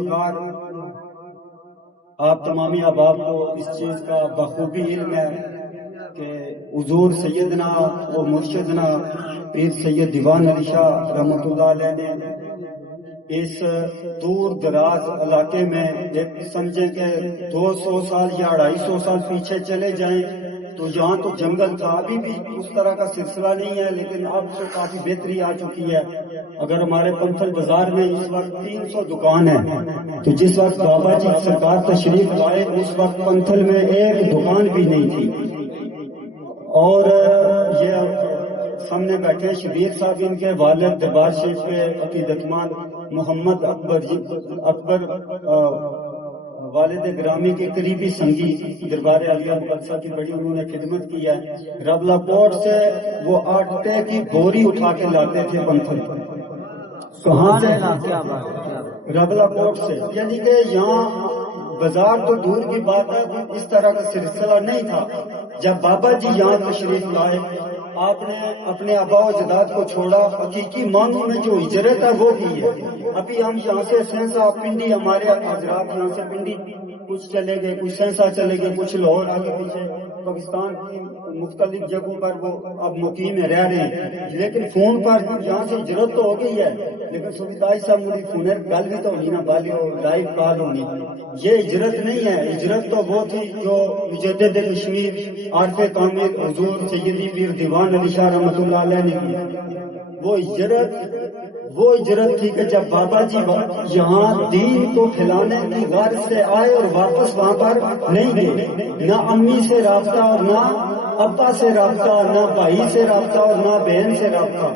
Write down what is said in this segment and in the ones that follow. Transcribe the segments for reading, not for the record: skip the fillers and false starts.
پکار آپ تمامی احباب کو اس چیز کا بخوبی علم ہے کہ حضور سیدنا و مرشدنا پیر سید دیوان علی شاہ رحمۃ اللہ علیہ نے اس دور دراز علاقے میں ایک سمجھیں کہ 200 سال یا 250 سال پیچھے چلے جائیں تو یہاں تو جنگل تھا، ابھی بھی اس طرح کا سلسلہ نہیں ہے، لیکن اب تو کافی بہتری آ چکی ہے۔ اگر ہمارے پنتھل بازار میں اس وقت 300 دکان ہے تو جس وقت بابا جی سرکار تشریف لائے اس وقت پنتھل میں ایک دکان بھی نہیں تھی۔ اور یہ سامنے بیٹھے شبیر صاحب، ان کے والد دربار شریف کے عقیدت مند محمد اکبر والد گرامی کے قریبی سنگی دربار عالیہ مقدسہ کی بڑی انہوں نے خدمت کی ہے۔ ربلا کوٹ سے وہ آٹے کی بوری اٹھا کے لاتے تھے پنتھل، کہاں سے؟ ربلا کوٹ سے، یعنی کہ یہاں بازار تو دور کی بات ہے، اس طرح کا سلسلہ نہیں تھا۔ جب بابا جی یہاں تشریف لائے آپ نے اپنے آبا و اجداد کو چھوڑا، حقیقی معنوں میں جو ہجرت ہے وہ کی ہے۔ ابھی ہم یہاں سے سہنسا پنڈی، ہمارے حضرات یہاں سے پنڈی کچھ چلے گئے، کچھ سہنسا چلے گئے، کچھ لاہور آگے پیچھے پاکستان کی مختلف جگہوں پر وہ اب مقیم میں رہ رہے ہیں، لیکن فون پر یہاں سے ہجرت تو ہو گئی ہے، لیکن سبھدائی صاحب مجھے فونر گل بھی تو ہونی نا بالی اور لائیو کال ہونی۔ یہ ہجرت نہیں ہے، ہجرت تو وہ تھی جو مجدد کشمیر عارف کامل حضور سیدی پیر دیوان علی شاہ رحمۃ اللہ علیہ نے کی۔ وہ ہجرت تھی کہ جب بابا جی یہاں دین کو پھیلانے کی غرض سے آئے اور واپس وہاں پر نہیں گئے، نہ امی سے رابطہ اور نہ ابا سے رابطہ، نہ بھائی سے رابطہ اور نہ بہن سے رابطہ۔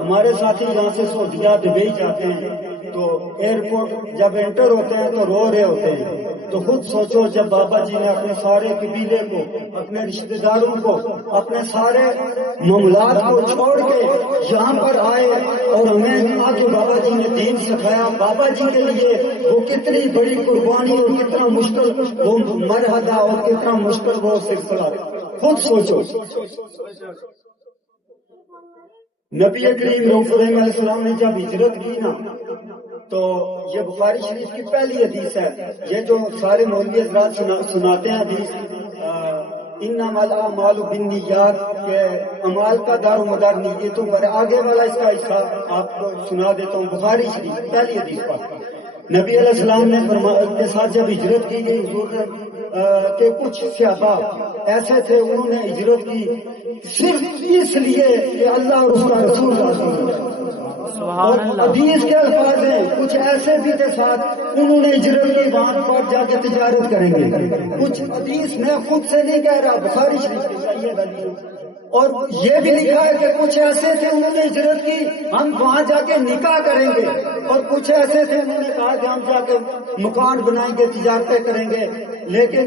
ہمارے ساتھی یہاں سے سعودیہ دبئی جاتے ہیں تو ایئرپورٹ جب انٹر ہوتے ہیں تو رو رہے ہوتے ہیں، تو خود سوچو جب بابا جی نے اپنے سارے قبیلے کو، اپنے رشتہ داروں کو، اپنے سارے معاملات کو چھوڑ کے یہاں پر آئے اور ہمیں آج بابا جی نے دین سکھایا، بابا جی کے لیے وہ کتنی بڑی قربانی اور کتنا مشکل وہ مرحلہ اور کتنا مشکل وہ سلسلہ، خود سوچو۔ نبی کریم رؤوف الرحیم علیہ السلام نے جب ہجرت کی نا تو یہ بخاری شریف کی پہلی حدیث ہے، یہ جو سارے مولوی حضرات سناتے ہیں حدیث انما الاعمال بالنیات کے اعمال کا دار و مدار نیتوں پر، آگے والا اس کا حصہ آپ کو سنا دیتا ہوں۔ بخاری شریف پہلی حدیث پر نبی علیہ السلام نے فرمایا کے ساتھ جب ہجرت کی گئی حضور کے کچھ صحابہ ایسے تھے انہوں نے ہجرت کی صرف اس لیے کہ اللہ اور اس کا رسول اور حدیث کے الفاظ ہیں، کچھ ایسے بھی تھے ساتھ انہوں نے ہجرت کی وہاں پر جا کے تجارت کریں گے، کچھ حدیث میں خود سے نہیں کہہ رہا، بخاری شریف کی صحیح۔ اور یہ بھی لکھا ہے کہ کچھ ایسے تھے انہوں نے ہجرت کی ہم وہاں جا کے نکاح کریں گے، اور کچھ ایسے تھے انہوں نے کہا کہ ہم جا کے مکان بنائیں گے، تجارتیں کریں گے، لیکن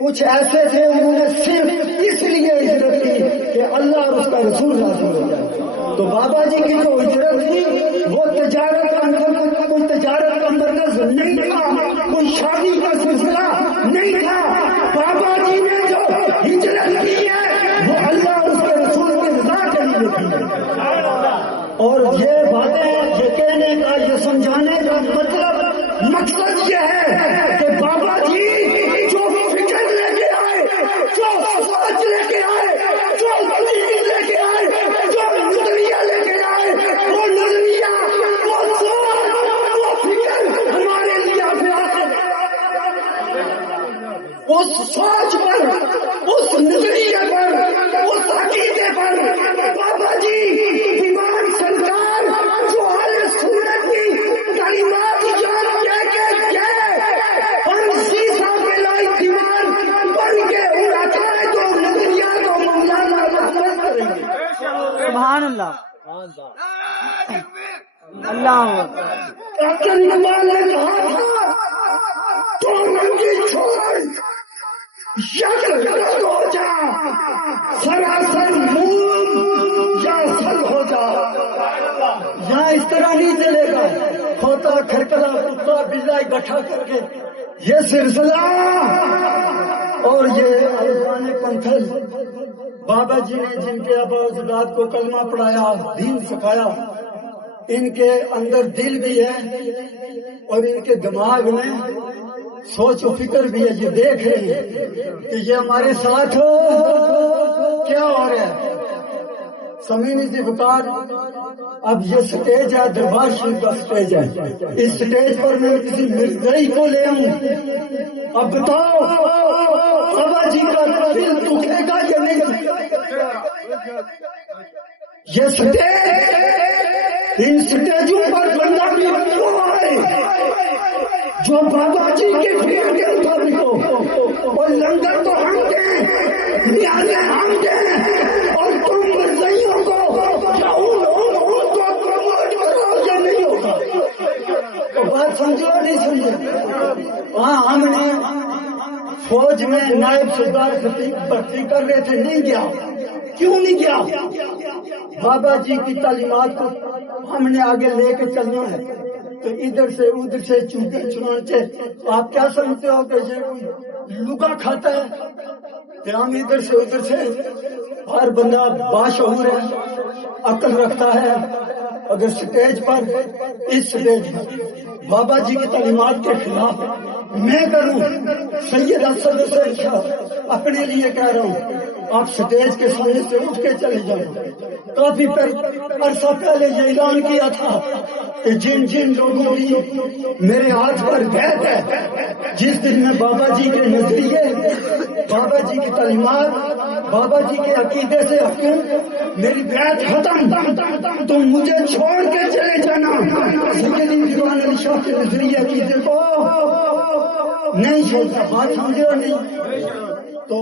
کچھ ایسے تھے انہوں نے صرف اس لیے ہجرت کی کہ اللہ اور اس کا رسول راضی ہو جائے۔ تو بابا جی کی جو ہجرت تھی وہ تجارت کا اندر کوئی تجارت کا مرکز نہیں تھا، کوئی شادی کا سلسلہ نہیں تھا، بابا جی نے جو ہجرت کی ہے وہ اللہ اور اس کے رسول کی رضا کے لیے کی ہے۔ اور یہ باتیں یہ کہنے کا، یہ سمجھانے کا مقصد یہ ہے کہ بابا جی جو فکر لے کے آئے، جو سوچ لے کے آئے، جو دین لے کے آئے، جو نظریہ لے کے آئے، وہ نظریہ، وہ سوچ، وہ فکر ہمارے لیے اس سوچ پر، اس نظریے پر، اس عقیدے پر بابا جی دیوان سرکار جو اہل سنت کی تعلیمات یاد لے کے گئے اور سیسا پہ لائی دیوان بن کے اڑاتا ہے تو نظریات اور مولانا محفوظ کریں گے۔ سبحان اللہ، اللہ ڈاکٹر اقبال نے کہا تھا تو رنگی چھوڑ یک رنگ ہو جا، سراسر موم یا سر ہو جا۔ یہاں اس طرح نہیں چلے گا، کھوتا کھرکلا کتا بلائی گٹھا کر کے یہ سلسلہ اور یہ الفان پنتھل بابا جی نے جن کے آبا اجداد کو کلمہ پڑھایا، دین سکھایا، ان کے اندر دل بھی ہے اور ان کے دماغ میں سوچ و فکر بھی ہے، یہ دیکھ رہے ہیں کہ یہ ہمارے ساتھ کیا ہو رہا ہے۔ سمینی سے بکار اب یہ سٹیج ہے، دربار شریف کا سٹیج ہے، اس سٹیج پر میں کسی مرزائی کو لے آؤں، اب بتاؤ بابا جی کا دل دکھے گا یا نہیں؟ یہ سٹیج، ان سٹیجوں پر بندہ بھی کیوں آئے جو بابا جی کے پھر کے مطابق ہو، اور لنگر تو ہم دیں، نیازیں ہم دیں، اور تم مرزائیوں کو یا ان کو پروموٹ کرو یا نہیں ہوگا؟ تو بات سمجھو نہیں سمجھو؟ ہاں ہم نے فوج میں نائب سردار بھرتی کر رہے تھے، نہیں گیا۔ کیوں نہیں گیا؟ بابا جی کی تعلیمات کو ہم نے آگے لے کے چلنا ہے، تو ادھر سے ادھر سے چنانچہ آپ کیا سمجھتے ہو کہ یہ کوئی لگا کھاتا ہے کہ ہم ادھر سے ادھر سے؟ ہر بندہ باشعور ہے، عقل رکھتا ہے۔ اگر سٹیج پر، اس سٹیج پر بابا جی کی تعلیمات کے خلاف میں کروں، سید اسد حسین شاہ اپنے لیے کہہ رہا ہوں، آپ سٹیج کے سامنے سے اٹھ کے چلے جائیں۔ کافی عرصہ پہلے یہ اعلان کیا تھا کہ جن جن لوگوں کی میرے ہاتھ پر بیعت ہے، جس دن میں بابا جی کے نظریے، بابا جی کی تعلیمات، بابا جی کے عقیدے سے ہٹوں، میری بیعت ختم، تم مجھے چھوڑ کے چلے جانا۔ سیدی دیوان علی شاہ کے نظریے عقیدے کو نہیں چھوڑتا، بات سمجھے اور نہیں؟ تو